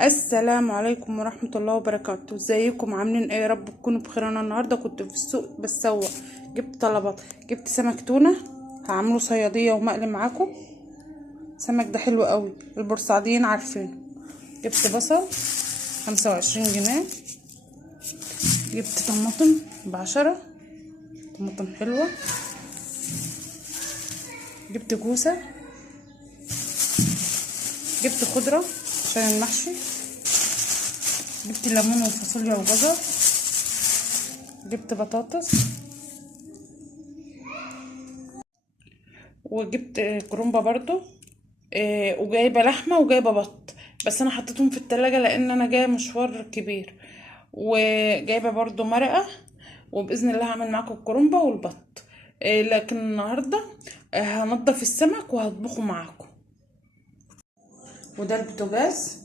السلام عليكم ورحمة الله وبركاته. ازيكم عاملين ايه؟ يا رب تكونوا بخير. انا النهاردة كنت في السوق بسوق، جبت طلبات، جبت سمك تونة هعمله صيادية ومقلي معاكم. سمك ده حلو قوي، البورسعيديين عارفينه. جبت بصل 25 جنيه، جبت طماطم ب10، طماطم حلوة، جبت كوسة، جبت خضرة عشان المحشي، جبت ليمون وفاصوليا وجزر، جبت بطاطس، وجبت كرومبة برضو. وجايبه لحمه وجايبه بط، بس انا حطيتهم في التلاجة لان انا جايه مشوار كبير. وجايبه برضو مرقه، وباذن الله هعمل معاكم الكرومبه والبط. لكن النهارده هنضف السمك وهطبخه معاكم. وده البوتاجاز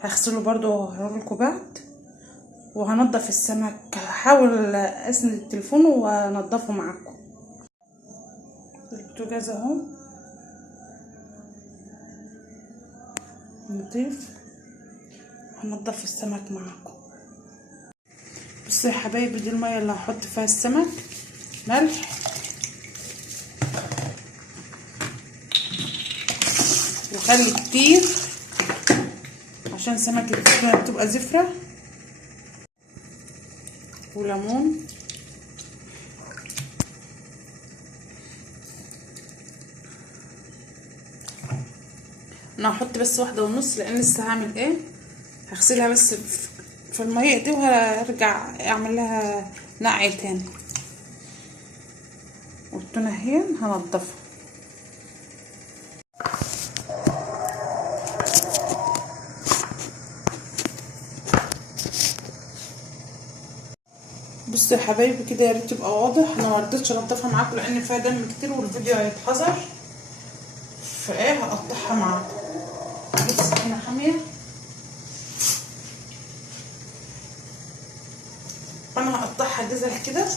هغسله برضو وهوريلكوا بعد. وهنضف السمك، هحاول اسند التليفون وانضفه معاكم. البوتاجاز اهو نضيف، هنضف السمك معاكم. بصوا يا حبايبي، دي الميه اللي هحط فيها السمك. ملح وخل كتير عشان سمكة التونة بتبقى زفرة، وليمون، انا هحط بس 1.5 لان لسه هعمل ايه، هغسلها بس في الميه دي وهرجع اعمل لها نقع تاني. والتونة اهي هنضفها. بصوا يا حبايبي كده، يا ريت يبقى واضح. انا مرضتش انضفها معاكم لان فيها دم كتير والفيديو هيتحذر، فايه هقطعها معاكم. جبت سكينه حاميه، انا هقطعها جزل كده.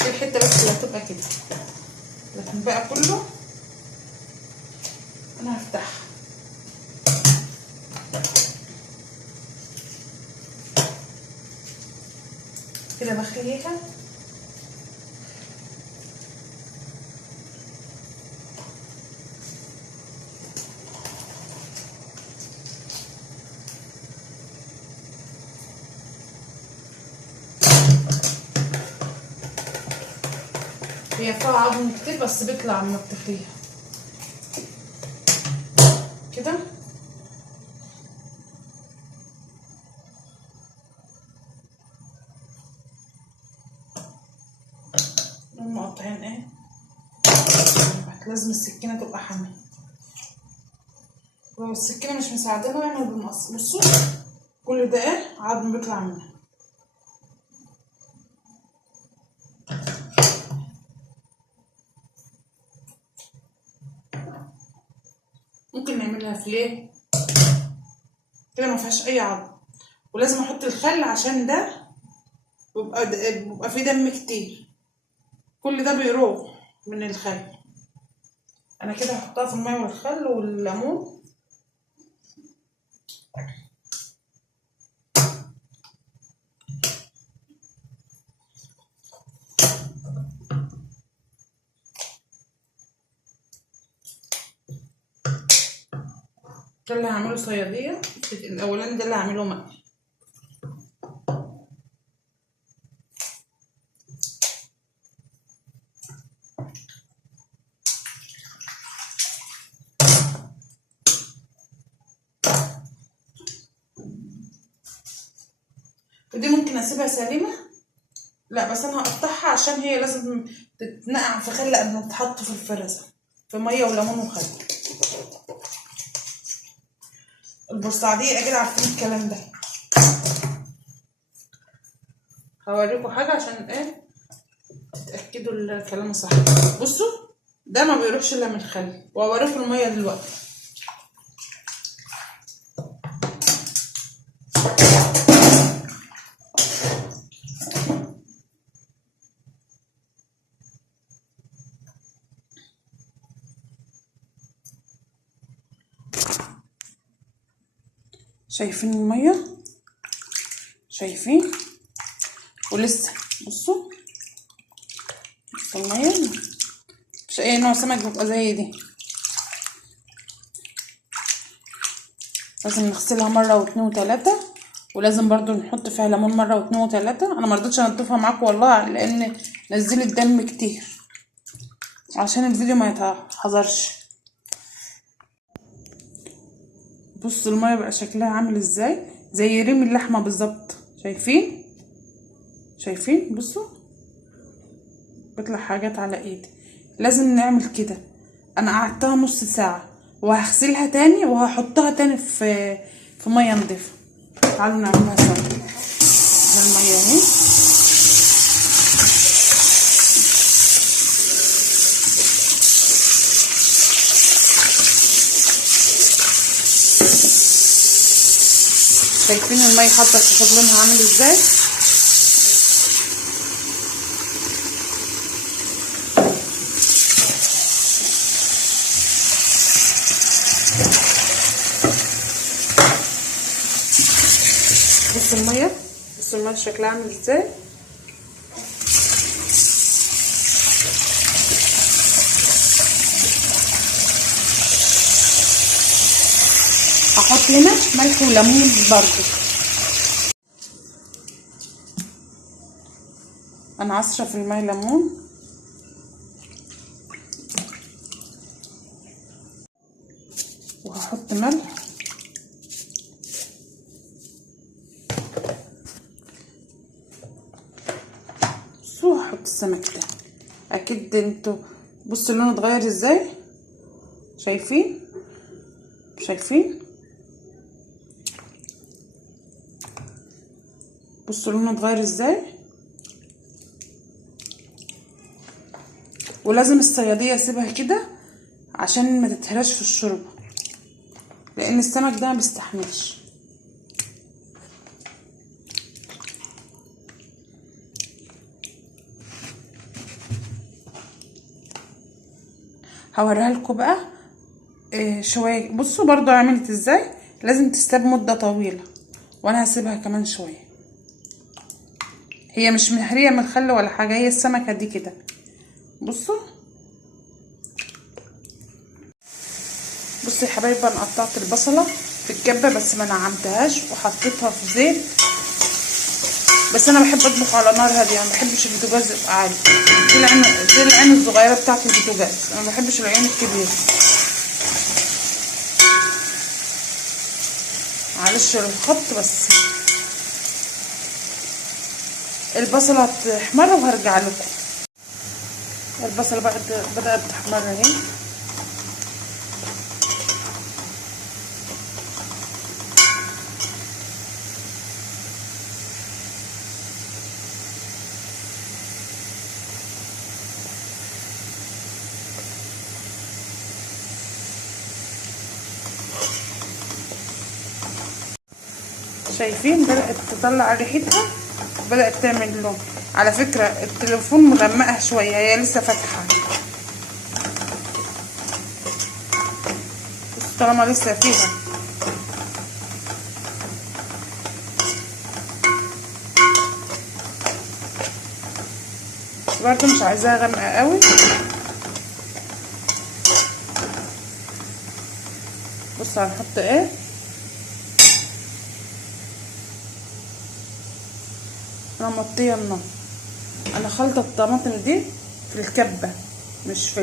الحته بس اللي هتبقى كده، لكن بقى كله انا هفتحها كده، بخليها هي فيها عظم كتير بس بيطلع لما بتخليها كده. مقطعين ايه، لازم السكينه تبقى حاميه. لو السكينه مش مساعدانا نعمل بالمقص. بصوا كل ده ايه عظم بيطلع منها. ممكن نعملها فيليه كده ما فيهاش اي عظم. ولازم احط الخل عشان ده بيبقى فيه دم كتير، كل ده بيروح من الخل. انا كده هحطها في الميه والخل والليمون. ده اللي هعمله صياديه، الاولاني ده اللي هعمله مقلي. ودي ممكن اسيبها سليمه، لا بس انا هقطعها عشان هي لازم تتنقع في خل قبل ما تتحط في الفريزر في ميه وليمون وخل. البورسعيديه اكيد عارفين الكلام ده. هوريكم حاجه عشان ايه تتاكدوا الكلام صح. بصوا ده ما بيروحش الا من الخل، وهوريكم الميه دلوقتي. شايفين الميه؟ شايفين؟ ولسه بصوا الميه، مش اي نوع سمك بيبقى زي دي. لازم نغسلها مره واتنين وتلاته، ولازم برضو نحط فيها ليمون مره واتنين وتلاته. انا مرضتش انضفها معاكم والله لان نزلت دم كتير عشان الفيديو ما يتحذرش. بصوا الميه بقى شكلها عامل ازاي، زي ريم اللحمه بالظبط. شايفين؟ شايفين؟ بصوا بيطلع حاجات على ايدي. لازم نعمل كده. انا قعدتها نص ساعه وهغسلها تاني وهحطها تاني في ميه نضيفه. تعالوا نعملها سوا. الميه اهي، شايفين الميه حاطه في لونها عامل ازاي. بصوا الميه، بصوا الميه شكلها عامل ازاي. هحط هنا ملح وليمون برضو. انا عصره في الميه ليمون، وهحط ملح وهحط السمك ده. اكيد انتوا بصوا اللون اتغير ازاي. شايفين؟ شايفين؟ بصوا لونه اتغير ازاي. ولازم الصياديه اسيبها كده عشان ما تتهرش في الشوربه، لان السمك ده ما بيستحملش. هوريها لكم بقى شويه. بصوا برضو عملت ازاي. لازم تستوي مده طويله، وانا هسيبها كمان شويه. هي مش مهريه من الخل ولا حاجه، هي السمكه دي كده. بصوا بصوا يا حبايبي، انا قطعت البصله في الكبه بس ما نعمتهاش وحطيتها في زيت. بس انا بحب اطبخ على نار هاديه، ما بحبش البوتاجاز يبقى عالي. دي العين الصغيره بتاعه البوتاجاز، انا ما بحبش العين الكبيره. معلش الخبط بس. البصله هتحمر وهرجع لكم. البصله بدات تحمر اهي. شايفين بدأت تطلع ريحتها، بدأت تعمل لون. على فكرة التليفون مغمقها شوية، هي لسه فاتحة. طالما لسه فيها. برضه مش عايزاها غامقة قوي. بصوا هنحط ايه. انا مطيه النار. انا خلطه الطماطم دي في الكبه مش في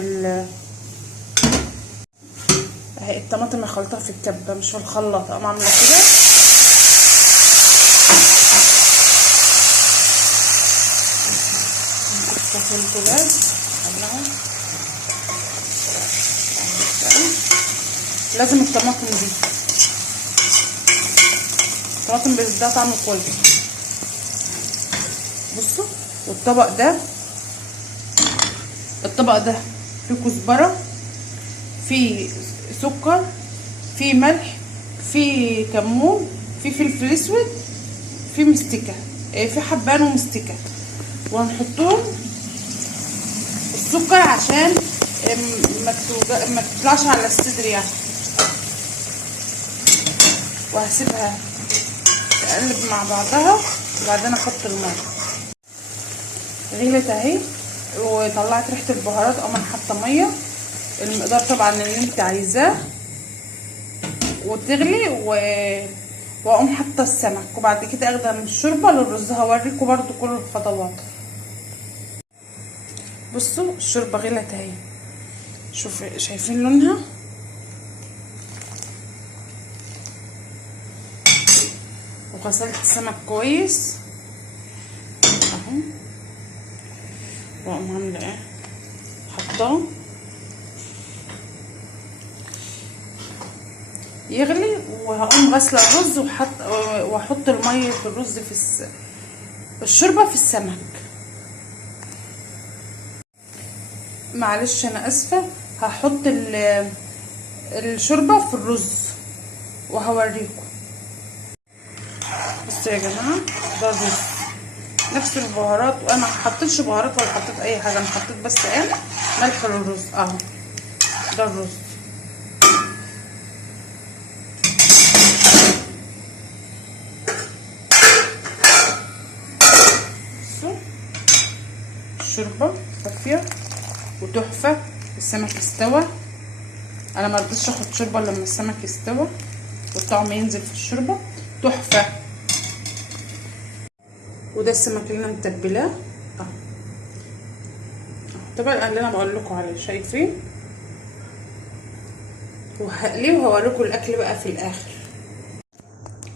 اهي الطماطم اللي خلطها في الكبه مش في الخلاط. اقوم عامله كده الفلفل لازم الطماطم دي، الطماطم بيديها طعم كويس. بصوا والطبق ده فيه كزبره، فيه سكر، فيه ملح، فيه كمون، فيه فلفل اسود، فيه مستكه، فيه حبان ومستكه. وهنحطهم السكر عشان ما تطلعش على الصدر يعني. وهسيبها تقلب مع بعضها وبعدين احط الميه. غلت اهي وطلعت ريحه البهارات. انا حاطه ميه المقدار طبعا اللي انت عايزاه وتغلي واقوم حاطه السمك، وبعد كده اخدها من الشوربه للرز. هوريكم برضو كل الخطوات. بصوا الشوربه غلت اهي، شوفوا شايفين لونها. وغسلت السمك كويس اهو، واقوم عامله ايه، حطاه يغلي، وهقوم غاسله الرز واحط الميه الرز في الشوربه في السمك. معلش انا اسفه، هحط الشوربه في الرز وهوريكم. بصوا يا جماعه ده الرز نفس البهارات، وانا ما حطيتش بهارات ولا حطيت اي حاجه، انا حطيت بس ملح للرز اهو. ده الرز. بصوا الشوربه صافيه وتحفه. السمك استوى، انا ما رضيتش اخد شوربه لما السمك يستوى والطعم ينزل في الشوربه تحفه. وده السمك اللي انا متبلاه اهو، طبعا اللي انا بقول لكم عليه شايفين. وهقليه وهوريكم الاكل بقى في الاخر.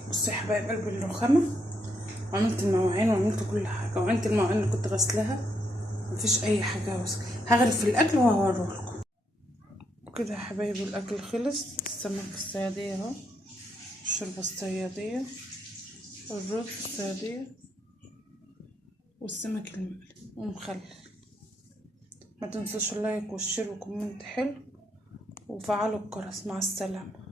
بصوا يا حبايب قلبي الرخامه، عملت المواعين وعملت كل حاجه، وعملت المواعين اللي كنت غسلاها مفيش اي حاجه وسخ. هغرف الاكل وهوريكم. وكده يا حبايبي الاكل خلص. السمك الصياديه اهو، الشوربه الصياديه، الرز الصياديه، والسمك المقلي ومخلل. ما تنسوش اللايك والشير وكومنت حلو وفعلوا الجرس. مع السلامه.